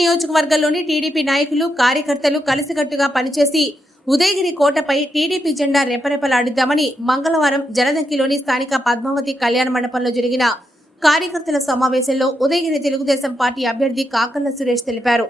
నియోజకవర్గంలోని టీడీపీ నాయకులు కార్యకర్తలు కలిసికట్టుగా పనిచేసి ఉదయగిరి కోటపై టీడీపీ జెండా రెపరెపలాడిద్దామని మంగళవారం జలదంకిలోని స్థానిక పద్మావతి కళ్యాణ మండపంలో జరిగిన కార్యకర్తల సమావేశంలో ఉదయగిరి తెలుగుదేశం పార్టీ అభ్యర్థి కాకర్ల సురేష్ తెలిపారు.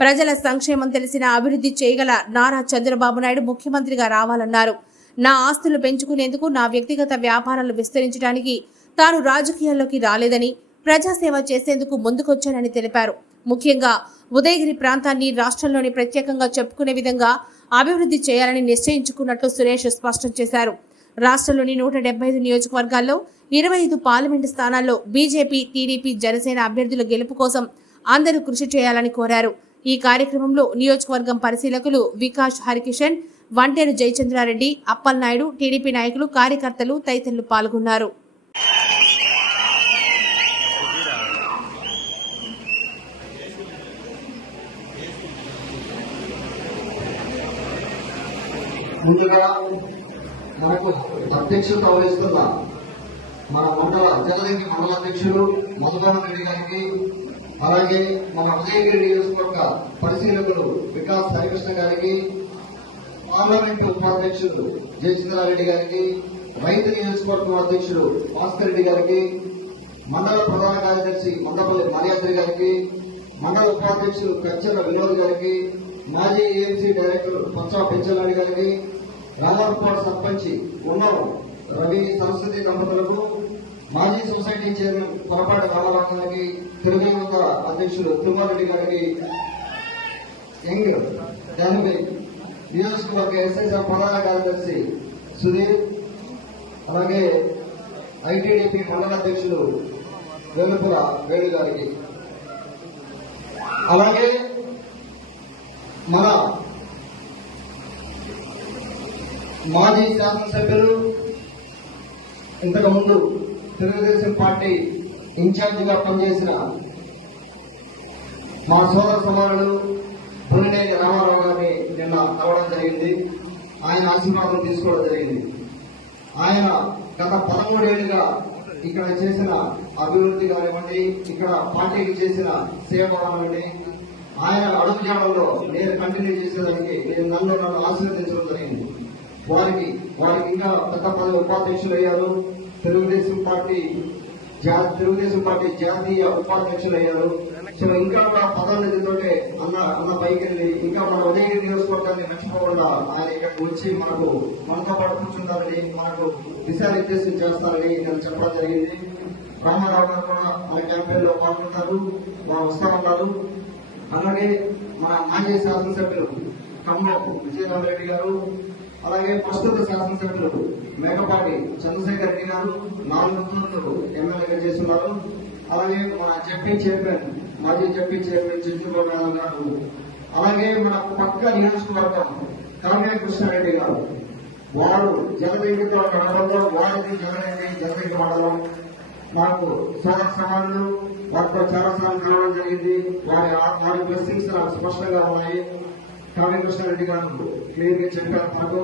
ప్రజల సంక్షేమం తెలిసిన అభివృద్ధి చేయగల నారా చంద్రబాబు నాయుడు ముఖ్యమంత్రిగా రావాలన్నారు. నా ఆస్తులు పెంచుకునేందుకు నా వ్యక్తిగత వ్యాపారాలు విస్తరించడానికి తాను రాజకీయాల్లోకి రాలేదని ప్రజాసేవ చేసేందుకు ముందుకొచ్చానని తెలిపారు. ముఖ్యంగా ఉదయగిరి ప్రాంతాన్ని రాష్ట్రంలోని ప్రత్యేకంగా చెప్పుకునే విధంగా అభివృద్ధి చేయాలని నిశ్చయించుకున్నట్లు సురేష్ స్పష్టం చేశారు. రాష్ట్రంలోని నూట డెబ్బై ఐదు నియోజకవర్గాల్లో ఇరవై ఐదు పార్లమెంటు స్థానాల్లో బీజేపీ టీడీపీ జనసేన అభ్యర్థుల గెలుపు కోసం అందరూ కృషి చేయాలని కోరారు. ఈ కార్యక్రమంలో నియోజకవర్గం పరిశీలకులు వికాస్ హరికిషన్ వంటేరు జయచంద్రారెడ్డి అప్పలనాయుడు టీడీపీ నాయకులు కార్యకర్తలు తదితరులు పాల్గొన్నారు. ముందుగా మనకు అధ్యక్షత వహిస్తున్న మన మండల జగదంకి మండల అధ్యక్షులు మధుబాబు రెడ్డి గారికి అలాగే మన ఉదయగిరి నియోజకవర్గ పరిశీలకులు వికాస్ హరికృష్ణ గారికి పార్లమెంట్ ఉపాధ్యక్షులు జయచంద్రారెడ్డి గారికి రైతు నియోజకవర్గం అధ్యక్షుడు భాస్కర్ రెడ్డి గారికి మండల ప్రధాన కార్యదర్శి మండపల్లి మర్యాద్రి గారికి మండల ఉపాధ్యక్షులు పెంచల వినోద్ గారికి మాజీ ఏఎంసీ డైరెక్టర్ పచ్చా పెంచలాడి గారికి రామర్పాడు సర్పంచ్ ఉన్నం రవి సరస్వతి దంపతులకు మాజీ సొసైటీ చైర్మన్ పొరపాటు రామరాజు గారికి అధ్యక్షులు తిరుమారెడ్డి గారికి యంగ్ దానిపై నియోజకవర్గ ఎస్ఎస్ఎం ప్రధాన కార్యదర్శి సుధీర్ అలాగే ఐటీడీపీ మండల అధ్యక్షులు వెలుపుల వేణు గారికి. అలాగే మన మాజీ శాసనసభ్యులు ఇంతకుముందు తెలుగుదేశం పార్టీ ఇన్ఛార్జిగా పనిచేసిన మా సోదర సమానులు పులినేని రామారావు గారిని నిన్న కలవడం జరిగింది. ఆయన ఆశీర్వాదం తీసుకోవడం జరిగింది. ఆయన గత పదమూడేళ్ళుగా ఇక్కడ చేసిన అభివృద్ధి కానివ్వండి ఇక్కడ పార్టీకి చేసిన సేవ కానివ్వండి ఆయన అడుగుజాడల్లో నేను కంటిన్యూ చేసేదానికి నేను నన్ను నన్ను ఆశీర్వదించడం జరిగింది. వారికి వారికి ఇంకా పెద్ద పదవి ఉపాధ్యక్షులు అయ్యారు తెలుగుదేశం పార్టీ జా- తెలుగుదేశం పార్టీ జాతీయ ఉపాధ్యక్షులు అయ్యారు సో ఇంకా కూడా పదోన్నతితోటే అన్న అన్న పైకి వెళ్ళి ఇంకా మన ఉదయగిరి నియోజకవర్గాన్ని మర్చిపోకుండా ఆయన ఇక్కడికి వచ్చి మనకు మనతో పాటు కూర్చుంటారని మనకు దిశానిర్దేశం చేస్తారని నేను చెప్పడం జరిగింది. రామారావు గారు కూడా మన క్యాంపెయిన్లో పాల్గొంటారు వారు వస్తా ఉన్నారు అలాగే మన మాజీ శాసనసభ్యులు ఖమ్మం విజయరామరెడ్డి గారు అలాగే ప్రస్తుత శాసనసభ్యులు మేకపాటి చంద్రశేఖర్ రెడ్డి గారు నాలుగు మంత్రులు ఎమ్మెల్యేగా చేస్తున్నారు. అలాగే మన జడ్పీ చైర్మన్ మాజీ జడ్పీ చైర్మన్ చంద్రబాబు నాయుడు గారు. అలాగే మన పక్క నియోజకవర్గం కరమే కృష్ణారెడ్డి గారు. వారు జగదేవితో మండలంలో వారిది జగదేవి జగదేవి మండలం మాకు సోదర సమానులు వారితో చాలా సార్లు కలవడం జరిగింది. వారి వారి బ్లెస్సింగ్స్ నాకు స్పష్టంగా ఉన్నాయి. కావ్యకృష్ణారెడ్డి గారు క్లియర్గా చెప్పారు. మనకు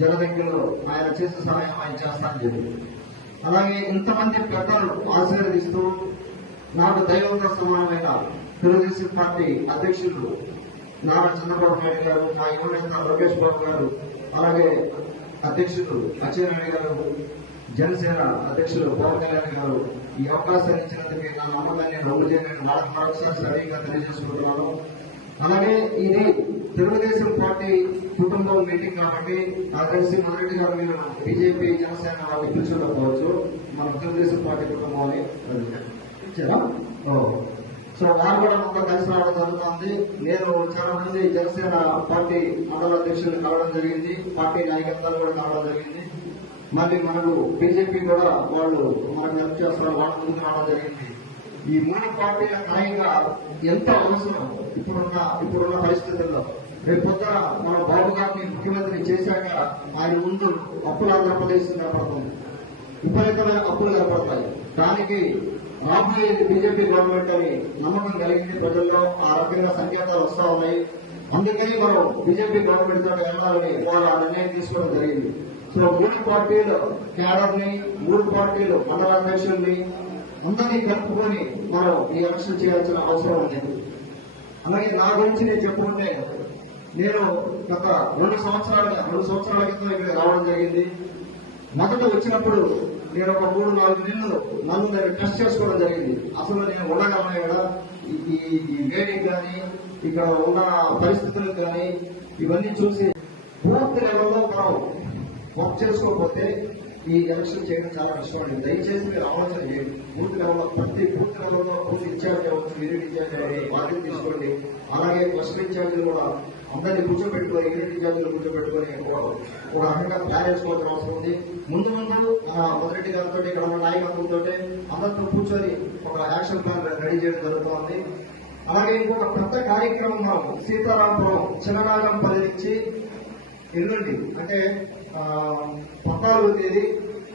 జనదంకిలో ఆయన చేసే సహాయం ఆయన చేస్తానని చెప్పి అలాగే ఇంతమంది పెద్దలు ఆశీర్వదిస్తూ నాకు దైవంతో సమానమైన తెలుగుదేశం పార్టీ అధ్యక్షులు నారా చంద్రబాబు నాయుడు గారు మా యువ నేత లోకేష్ బాబు గారు అలాగే అధ్యక్షుడు అచ్చెన్నాయుడు గారు జనసేన అధ్యక్షులు పవన్ కళ్యాణ్ గారు ఈ అవకాశాన్ని ఇచ్చినందుకు నా నమ్మకాన్ని రద్దు చేయడానికి వాళ్ళకి మరొకసారి సరిగ్గా తెలియజేసుకుంటున్నాను. అలాగే ఇది తెలుగుదేశం పార్టీ కుటుంబం మీటింగ్ కాబట్టి నాకు తెలిసి మొదటి గారు మీరు బీజేపీ జనసేన వాళ్ళు పిలుచుకోకపోవచ్చు మన తెలుగుదేశం పార్టీ కుటుంబం అని ఇచ్చారా ఓ. సో వారు కూడా మనతో కలిసి రావడం జరుగుతుంది. నేను చాలా మంది జనసేన పార్టీ మండల అధ్యక్షులు కావడం జరిగింది. పార్టీ నాయకత్వాలు కూడా కావడం జరిగింది. మళ్ళీ మనకు బీజేపీ కూడా వాళ్ళు మనకు హెల్ప్ చేస్తారు. వాళ్ళ ముందుకు రావడం జరిగింది. ఈ మూడు పార్టీల నాయకుగా ఎంత అవసరం? ఇప్పుడున్న ఇప్పుడున్న పరిస్థితుల్లో రేపు పొద్దున మన బాబు గారిని ముఖ్యమంత్రి చేశాక ఆయన ముందు అప్పుల ఆంధ్రప్రదేశ్ కనపడుతుంది విపరీతమైన అప్పులు కనపడతాయి దానికి రాబోయే బీజేపీ గవర్నమెంట్ అని నమ్మకం కలిగింది ప్రజల్లో. ఆ రకంగా సంకేతాలు వస్తా ఉన్నాయి. అందుకని మనం బీజేపీ గవర్నమెంట్తో వెళ్ళాలని వాళ్ళు ఆ నిర్ణయం తీసుకోవడం జరిగింది. సో మూడు పార్టీలు క్యాడర్ని మూడు పార్టీలు మండల అధ్యక్షుల్ని అందరినీ కలుపుకొని మనం ఈ ఎలక్షన్ చేయాల్సిన అవసరం ఉంది. అలాగే నా గురించి నేను చెప్పుకుంటే నేను గత రెండు సంవత్సరాలుగా రెండు సంవత్సరాల క్రితం ఇక్కడ రావడం జరిగింది. మొదట వచ్చినప్పుడు నేను ఒక మూడు నాలుగు నెలలు నన్ను నేను టెస్ట్ చేసుకోవడం జరిగింది. అసలు నేను ఉండగలను ఇక్కడ ఈ- వేడికి కానీ ఇక్కడ ఉన్న పరిస్థితులకు కానీ ఇవన్నీ చూసి పూర్తి లెవెల్లో మనం వర్క్ చేసుకోకపోతే ఈ ఎలక్షన్ చేయడం చాలా కష్టమండి. దయచేసి మీరు ఆలోచన చేయండి. పూర్తి లెవెల్లో ప్రతి పూర్తి లెవెల్లో పూర్తి ఇన్ఛార్జ్ అవ్వచ్చు యూనిట్ ఇన్ఛార్జ్ బాధ్యత తీసుకోండి. అలాగే క్వశ్చన్ ఇన్ఛార్జీలు కూడా అందరినీ కూర్చోబెట్టుకొని యూనిట్ ఇన్ఛార్జీలు కూర్చోబెట్టుకొని ఒక- ఒక రకంగా ప్లాన్ చేసుకోవాల్సిన అవసరం ఉంది. ముందు ముందు మొదటి గారితో ఇక్కడ ఉన్న నాయకత్వంతో అందరితో కూర్చొని ఒక యాక్షన్ ప్లాన్ రెడీ చేయడం జరుగుతుంది. అలాగే ఇంకొక పెద్ద కార్యక్రమం మనం సీతారాంపురం చిన్ననాగం పరిధించి ఎల్లుండి అంటే ఆ, పద్నాలుగో తేదీ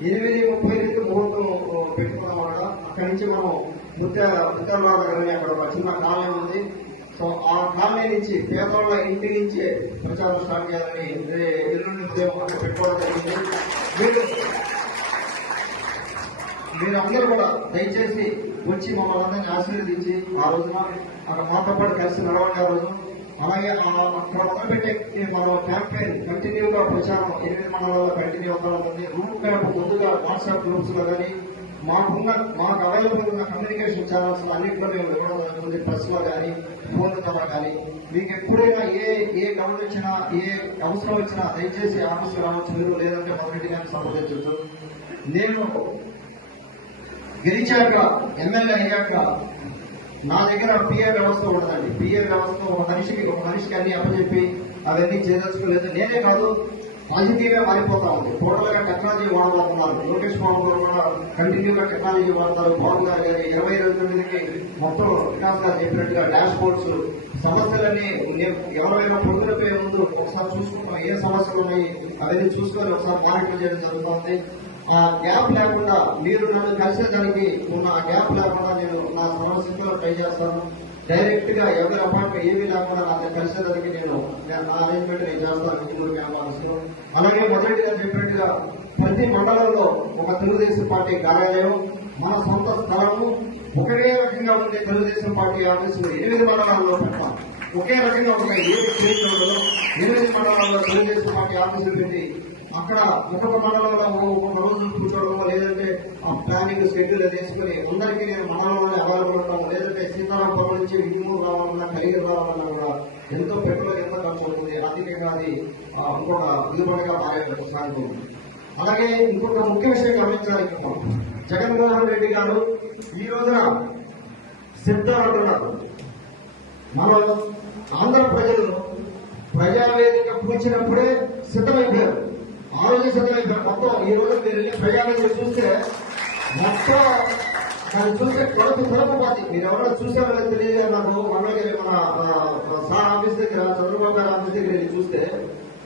ఎనిమిది ముప్పై నుంచి ముహూర్తం పెట్టుకున్నాం అక్కడ. అక్కడి నుంచి మనం ముత్య ముత్యాల అక్కడ చిన్న కాలం ఉంది. సో ఆ కాలనీ నుంచి పేదవాళ్ళ ఇంటి నుంచి ప్రచారం స్టార్ట్ చేయాలని రే- ఎల్లుండి ఉదయం పెట్టుకోవడం జరిగింది. మీరు మీరందరూ కూడా దయచేసి వచ్చి మమ్మల్ని అందరినీ ఆశీర్వదించి ఆ రోజున అక్కడ మాతో పాటు కలిసి నడవండి ఆ రోజు. అలాగే ఆ అక్కడ మొదలుపెట్టే మన క్యాంపెయిన్ కంటిన్యూగా ప్రచారం ఎనిమిది మండలాల్లో కంటిన్యూ అవ్వాలని ఉంటుంది రూట్ మ్యాప్ ముందుగా వాట్సాప్ గ్రూప్స్లో కానీ మాకున్న మాకు అవైలబుల్ ఉన్న కమ్యూనికేషన్ ఛానల్స్ అన్నింటిలో మేము ఇవ్వడం జరుగుతుంది. లో కానీ ఫోన్ ద్వారా కానీ మీకు ఎప్పుడైనా ఏ ఏ గమనం వచ్చినా ఏ అవసరం వచ్చినా దయచేసి ఆఫీస్కి రావచ్చు మీరు లేదంటే మొదటి గారిని సంప్రదించవచ్చు నేను గెలిచాక ఎమ్మెల్యే అయ్యాక నా దగ్గర పిఏ వ్యవస్థ ఉండదండి. పిఏ వ్యవస్థ ఒక మనిషికి ఒక మనిషికి అన్ని అప్పచెప్పి అవన్నీ చేయదలుచుకోలేదు. నేనే కాదు పాజిటివ్గా మారిపోతా ఉంది. టోటల్గా టెక్నాలజీ వాడబోతున్నారు లోకేష్ బాబు గారు కూడా కంటిన్యూగా టెక్నాలజీ వాడతారు. బాబు గారు గారి ఇరవై ఇరవై తొమ్మిదికి మొత్తం వికాస్ గారు చెప్పినట్టుగా డాష్ బోర్డ్స్ సమస్యలన్నీ ఎవరైనా పొందులపై ముందు ఒకసారి చూసుకుంటాం. ఏ సమస్యలు ఉన్నాయి అవన్నీ చూసుకొని ఒకసారి మానిటర్ చేయడం జరుగుతుంది. ఆ గ్యాప్ లేకుండా మీరు నన్ను కలిసేదానికి ఉన్న ఆ గ్యాప్ లేకుండా నేను నా సమస్యలో ట్రై చేస్తాను. డైరెక్ట్గా ఎవరి అపాయింట్మెంట్ ఏమీ లేకుండా నాతో కలిసేదానికి నేను నా అరేంజ్మెంట్ నేను చేస్తాను ఈ మూడు అలాగే మొదటి గారు చెప్పినట్టుగా ప్రతి మండలంలో ఒక తెలుగుదేశం పార్టీ కార్యాలయం మన సొంత స్థలము ఒకే రకంగా ఉండే తెలుగుదేశం పార్టీ ఆఫీసులు ఎనిమిది మండలాల్లో పెట్టాలి. ఒకే రకంగా ఉంటాయి ఏడు స్టేట్లలో ఎనిమిది మండలాల్లో తెలుగుదేశం పార్టీ ఆఫీసులు పెట్టి అక్కడ ఒక్కొక్క మండలంలో ఒక్కొక్క రోజు కూర్చోవడమో లేదంటే ఆ ప్లానింగ్ షెడ్యూల్ అది వేసుకుని అందరికీ నేను మండలంలో అవైలబుల్ ఉంటాము లేదంటే సీతారాంపురం నుంచి విజయమూరు రావాలన్నా కలిగి రావాలన్నా కూడా ఎంతో పెట్రోల్ ఎంత ఖర్చు అవుతుంది ఆర్థికంగా అది ఆ, ఇంకొక దిగుబడిగా మారే సాగుతుంది అలాగే ఇంకొక ముఖ్య విషయం గమనించాలి జగన్మోహన్ రెడ్డి గారు ఈ రోజున సిద్ధం అంటున్నారు. మనం ఆంధ్ర ప్రజలు ప్రజావేదిక పూచినప్పుడే సిద్ధమైపోయారు ఆ మొత్తం ఈ రోజు మీరు వెళ్ళి ప్రజావేదిక చూస్తే మొత్తం దాన్ని చూస్తే కొడుకు కొడుకు పోతుంది మీరు ఎవరో చూసారో తెలియదు నాకు. మంగళగిరి మన సార్ ఆఫీస్ దగ్గర చంద్రబాబు గారి ఆఫీస్ దగ్గర వెళ్ళి చూస్తే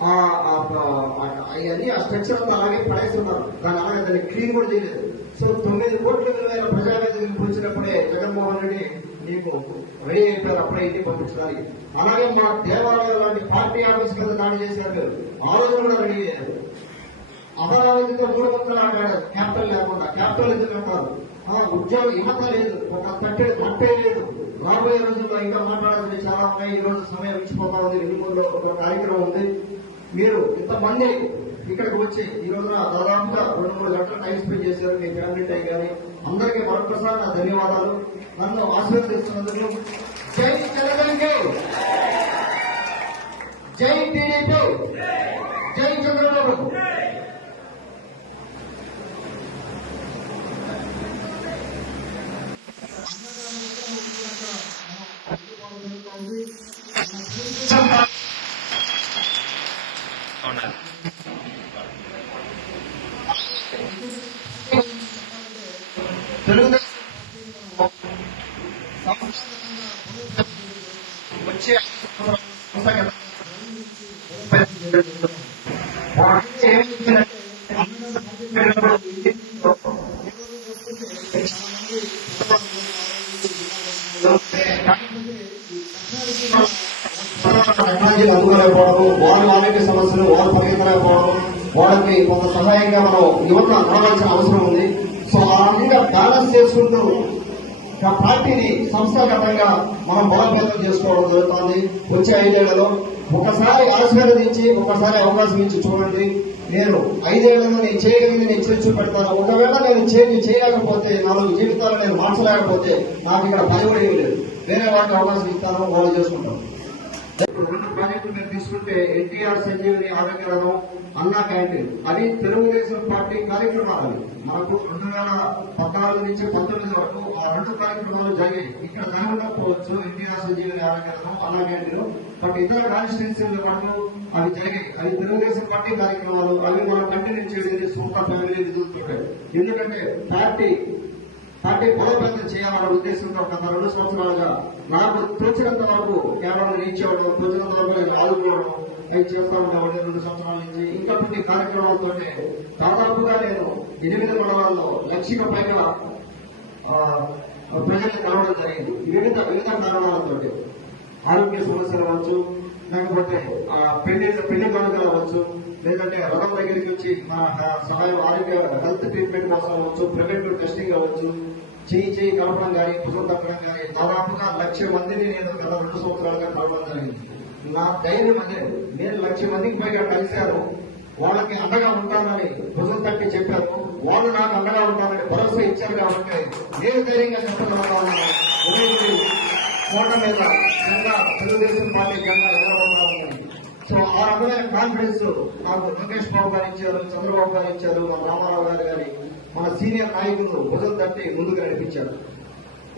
అవన్నీ ఆ స్ట్రక్చర్ అంతా అలాగే పడేస్తున్నారు. దాని అలాగే దాన్ని క్లీన్ కూడా చేయలేదు. సో తొమ్మిది కోట్ల విలువైన ప్రజావేదికకు వచ్చినప్పుడే జగన్మోహన్ రెడ్డి నీకు రెడీ అయిపోయారు అప్పుడే ఇంటికి పంపించడానికి అలాగే మా దేవాలయం లాంటి పార్టీ ఆఫీస్ కింద దాడి చేశారు. ఆ రోజు కూడా రెడీ అయ్యారు అమరావతితో మూడు వందల క్యాపిటల్ లేకుండా క్యాపిటల్ ఎందుకు అంటారు ఆ ఉద్యోగ యువత లేదు. ఒక తట్టే మట్టే లేదు. రాబోయే రోజుల్లో ఇంకా మాట్లాడాల్సింది చాలా ఉన్నాయి. ఈ రోజు సమయం ఇచ్చిపోతా ఉంది. ఎన్నికల్లో ఒక కార్యక్రమం ఉంది. మీరు ఇంతమంది ఇక్కడికి వచ్చి ఈ రోజున దాదాపుగా రెండు మూడు గంటలు టైం స్పెండ్ చేశారు. మీ ఫ్యామిలీ టైం కానీ. అందరికీ మరొకసారి నా ధన్యవాదాలు. నన్ను ఆశీర్వదిస్తున్నందుకు. జై తెలంగాణ జై టీడీపీ! జై చంద్రబాబు! వచ్చే టెక్నాలజీ అందుకోలేకపోవడం వారి ఆరోగ్య సమస్యలు వాళ్ళు పరిగెత్తలేకపోవడం వాళ్ళకి కొంత సహాయంగా మనం యువత రావాల్సిన అవసరం ఉంది సో ఆ రకంగా బ్యాలెన్స్ చేసుకుంటూ ఆ పార్టీని సంస్థాగతంగా మనం బలోపేతం చేసుకోవడం జరుగుతుంది. వచ్చే ఐదేళ్ళలో ఒకసారి ఆశీర్వదించి ఒకసారి అవకాశం ఇచ్చి చూడండి. నేను ఐదేళ్ళలో నేను చేయగలిగింది నేను చేసి చూపెడతాను. ఒకవేళ నేను చేయి చేయలేకపోతే నాలుగు జీవితాలు నేను మార్చలేకపోతే నాకు ఇక్కడ పని కూడా ఏమీ లేదు. వేరే వాళ్ళకి అవకాశం ఇస్తాను వాళ్ళు చేసుకుంటాను రెండు ప్రాజెక్టులు మీరు తీసుకుంటే ఎన్టీఆర్ సంజీవిని ఆరోగ్యరథం అన్నా క్యాంటీన్. అది తెలుగుదేశం పార్టీ కార్యక్రమాలు. అవి. మనకు రెండు వేల పద్నాలుగు నుంచి పంతొమ్మిది వరకు ఆ రెండు కార్యక్రమాలు జరిగాయి. ఇక్కడ జరగకపోవచ్చు ఎన్టీఆర్ సంజీవిని ఆరోగ్యరథం అన్నా క్యాంటీన్. బట్ ఇతర కాన్స్టిట్యున్సీలు మనకు అవి జరిగాయి. అవి తెలుగుదేశం పార్టీ కార్యక్రమాలు. అవి మనం కంటిన్యూ చేసేది సూపర్ ఫ్యామిలీ ఎందుకంటే పార్టీ పార్టీ బలోపేతం చేయాలన్న ఉద్దేశంతో గత రెండు సంవత్సరాలుగా నాకు తోచినంత వరకు కేవలం రీచ్ తోచినంత వరకు నేను ఆదుకోవడం అవి చేస్తా ఉండేవాడిని రెండు సంవత్సరాల నుంచి. ఇంకా కొన్ని కార్యక్రమాలతో దాదాపుగా నేను ఎనిమిది మండలాల్లో లక్షిక పైగా ప్రజలు కలవడం జరిగింది. వివిధ వివిధ కారణాలతో ఆరోగ్య సమస్యలు అవ్వచ్చు లేకపోతే పెళ్ళి పెళ్ళి కానుకలు అవ్వచ్చు లేదంటే రథం దగ్గరికి వచ్చి మన సహాయం ఆరోగ్య హెల్త్ ట్రీట్మెంట్ కోసం అవ్వచ్చు ప్రివెంటివ్ టెస్టింగ్ అవ్వచ్చు చేయి చేయి కలపడం కానీ భుజం తప్పడం కానీ దాదాపుగా లక్ష మందిని నేను గత రెండు సంవత్సరాలుగా కలవడం జరిగింది. నా ధైర్యం అదే నేను లక్ష మందికి పైగా కలిశాను వాళ్ళకి అండగా ఉంటానని భుజం తట్టి చెప్పారు వాళ్ళు నాకు అండగా ఉంటానని భరోసా ఇచ్చారు కాబట్టి నేను ధైర్యంగా చెప్పగలుగుతాను కోట మీద జెండా తెలుగుదేశం పార్టీ జెండా ఉండాలని సో ఆ రకమైన కాన్ఫిడెన్స్ నాకు లోకేష్ బాబు గారు ఇచ్చారు చంద్రబాబు గారు ఇచ్చారు మన రామారావు గారు గారి మన సీనియర్ నాయకులు భుజం తట్టి ముందుకు నడిపించారు.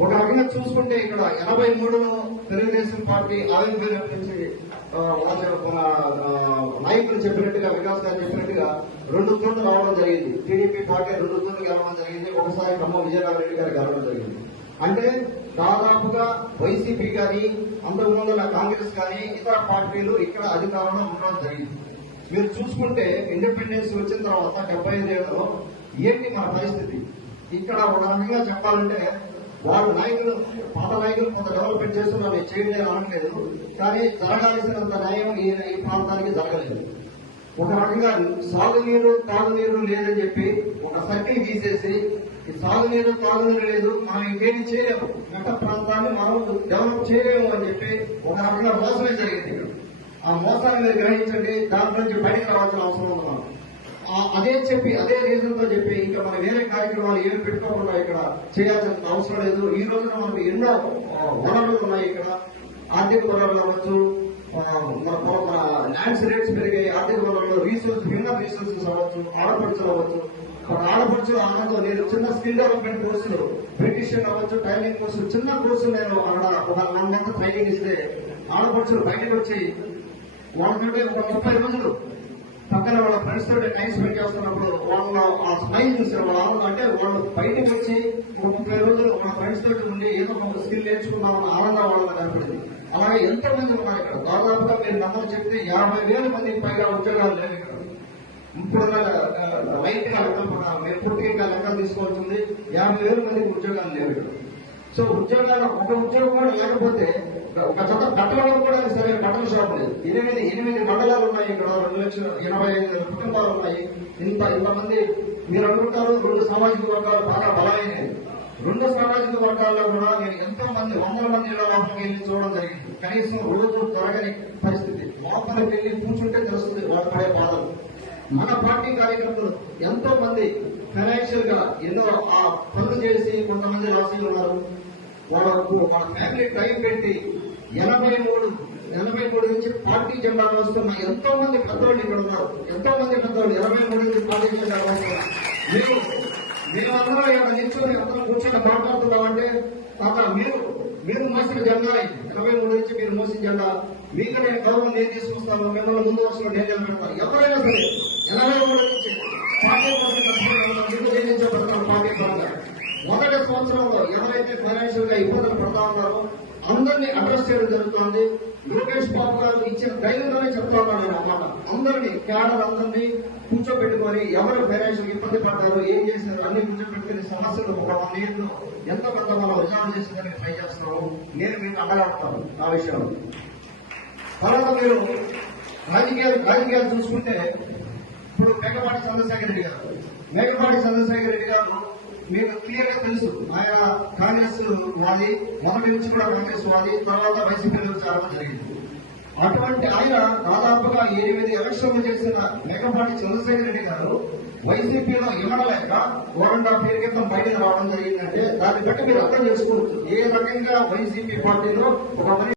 ఒక రకంగా చూసుకుంటే ఇక్కడ ఎనభై మూడును తెలుగుదేశం పార్టీ ఆవిర్భావం నుంచి నాయకులు చెప్పినట్టుగా వికాస్ గారు చెప్పినట్టుగా రెండు చోట్ల రావడం జరిగింది. టీడీపీ పార్టీ రెండు చోట్ల గెలవడం జరిగింది. ఒకసారి ఖమ్మం విజయనగరం రెడ్డి గారు గెలవడం జరిగింది. అంటే దాదాపుగా వైసీపీ కానీ అంతకుముందు ఉన్న కాంగ్రెస్ కానీ ఇతర పార్టీలు ఇక్కడ అధికారంలో ఉండడం జరిగింది. మీరు చూసుకుంటే ఇండిపెండెన్స్ వచ్చిన తర్వాత డెబ్బై ఐదేళ్ళలో ఏంటి మన పరిస్థితి? ఇక్కడ ఒక రకంగా చెప్పాలంటే వారు నాయకులు పాత నాయకులు కొంత డెవలప్మెంట్ చేస్తున్నారు నేను చేయలేదు అనట్లేదు. కానీ జరగాల్సినంత న్యాయం ఈ ఈ ప్రాంతానికి జరగలేదు. ఒక రకంగా సాగునీరు తాగునీరు లేదని చెప్పి ఒక సర్కిల్ గీసేసి సాగునీరు తాగునీరు లేదు మనం ఇంకేం చేయలేము. మెట్ట ప్రాంతాన్ని మనం డెవలప్ చేయలేము అని చెప్పి ఒక రకంగా మోసమే జరిగింది ఆ మోసాన్ని మీరు గ్రహించండి దాంట్లో నుంచి బయటకు రావాల్సిన అవసరం ఉంది మనం ఆ- అదే చెప్పి అదే రీజన్తో చెప్పి ఇంకా మన వేరే కార్యక్రమాలు ఏమి పెట్టుకోకుండా ఇక్కడ చేయాల్సిన అవసరం లేదు. ఈ రోజున మనకు ఎన్నో వనరులు ఉన్నాయి ఇక్కడ. ఆర్థిక వనరులు అవ్వచ్చు మన మన ల్యాండ్స్ రేట్స్ పెరిగాయి ఆర్థిక వనరులు రీసోర్స్ భిన్న రీసోర్సెస్ అవ్వచ్చు ఆడపడుచులు అవ్వచ్చు. ఒక ఆడపడుచులు ఆనందం నేను చిన్న స్కిల్ డెవలప్మెంట్ కోర్సులు బ్రిటిష్ అవ్వచ్చు టైలింగ్ కోర్సు చిన్న కోర్సు నేను అక్కడ ఒక వన్ మంత్ ట్రైనింగ్ ఇస్తే ఆడపడుచులు బయటకు వచ్చి వాళ్ళకంటే ఒక ముప్పై రోజులు పక్కన వాళ్ళ ఫ్రెండ్స్ తోటి టైం స్పెండ్ చేస్తున్నప్పుడు వాళ్ళ ఆ స్మైల్ చూసారు వాళ్ళ ఆనందం. అంటే వాళ్ళు బయటకు వచ్చి ఒక ముప్పై రోజులు మన ఫ్రెండ్స్ తోటి ఉండి ఏదో ఒక స్కిల్ నేర్చుకున్నామన్న ఆనందం వాళ్ళకి కనపడింది. అలాగే ఎంతో మంది ఉన్నారు ఇక్కడ? దాదాపుగా మీరు నమ్మని చెప్తే యాభై వేల మందికి పైగా ఉద్యోగాలు లేవు ఇక్కడ. ఇప్పుడున్న రైట్గా లెక్కలు మీరు పూర్తిగా లెక్కలు తీసుకోవాల్సింది? యాభై వేల మందికి ఉద్యోగాలు లేవు సో ఉద్యోగాలు ఒక ఉద్యోగం కూడా లేకపోతే ఒక చోట బట్టల కూడా సరే బట్టల షాప్ లేదు. ఎనిమిది ఎనిమిది మండలాలు ఉన్నాయి ఇక్కడ. రెండు లక్షల ఎనభై ఐదు కుటుంబాలు ఉన్నాయి. ఇంత ఇంతమంది మీరు అనుకుంటారు రెండు సామాజిక వర్గాలు బాగా బలమైనవి. రెండు సామాజిక వర్గాల్లో కూడా నేను ఎంతో మంది వందల మంది లోపలికి వెళ్ళి చూడడం జరిగింది. కనీసం రోజు త్వరగని పరిస్థితి. లోపలికి వెళ్ళి కూర్చుంటే తెలుస్తుంది వాళ్ళు పడే బాధలు. మన పార్టీ కార్యకర్తలు ఎంతో మంది ఫైనాన్షియల్గా ఎన్నో ఆ పనులు చేసి కొంతమంది రాశీలు ఉన్నారు. వాళ్ళకు వాళ్ళ ఫ్యామిలీ టైం పెట్టి ఎనభై మూడు ఎనభై మూడు నుంచి పార్టీ జెండా వస్తున్న ఎంతో మంది పెద్దవాళ్ళు ఇక్కడ ఉన్నారు. ఎంతో మంది పెద్దవాళ్ళు ఎనభై మూడు నుంచి పార్టీ జెండా వస్తున్నారు. మేము మేమందరం ఇక్కడ నిల్చొని అందరం కూర్చొని మాట్లాడుతున్నామంటే తాత మీరు మీరు మోసిన జెండా ఎనభై మూడు నుంచి మీరు మోసిన జెండా. మీకు నేను గౌరవం నేను తీసుకొస్తాను మిమ్మల్ని ముందు వరుసలో నేను నిలబెడతాను. ఎవరైనా సరే ఎనభై మూడు నుంచి పార్టీ కోసం పార్టీ పరంగా మొదటి సంవత్సరంలో ఎవరైతే ఫైనాన్షియల్గా ఇబ్బందులు పడతా ఉన్నారో అందరినీ అడ్రస్ చేయడం జరుగుతుంది. లోకేష్ బాబు గారు ఇచ్చిన ధైర్యంలోనే చెప్తా ఉన్నాను నేను అన్నమాట అందరినీ క్యాడర్ అందరినీ కూర్చోబెట్టుకొని ఎవరు ఫైనాన్షియల్ ఇబ్బంది పడ్డారు ఏం చేశారు అన్ని కూర్చోబెట్టుకుని సమస్యలు ఒక వన్ ఇయర్లో ఎంత పెద్ద మనం రిజాల్వ్ చేసేదానికి ట్రై చేస్తున్నాము నేను మీకు అడగడతాను నా విషయంలో. తర్వాత మీరు రాజకీయాలు రాజకీయాలు చూసుకుంటే ఇప్పుడు మేకపాటి చంద్రశేఖర రెడ్డి గారు. మేకపాటి చంద్రశేఖర రెడ్డి గారు మీకు క్లియర్గా తెలుసు. ఆయన కాంగ్రెస్ వాది మొదటి నుంచి కూడా కాంగ్రెస్ వాది తర్వాత వైసీపీలో చేరడం జరిగింది. అటువంటి ఆయన దాదాపుగా ఎనిమిది ఎలక్షన్లు చేసిన మేకపాటి చంద్రశేఖర రెడ్డి గారు వైసీపీలో ఇవ్వలేక వన్ ఆఫ్ ఇయర్ క్రితం బయటకు రావడం జరిగిందంటే దాన్ని బట్టి మీరు అర్థం చేసుకోవచ్చు ఏ రకంగా వైసీపీ పార్టీలో ఒక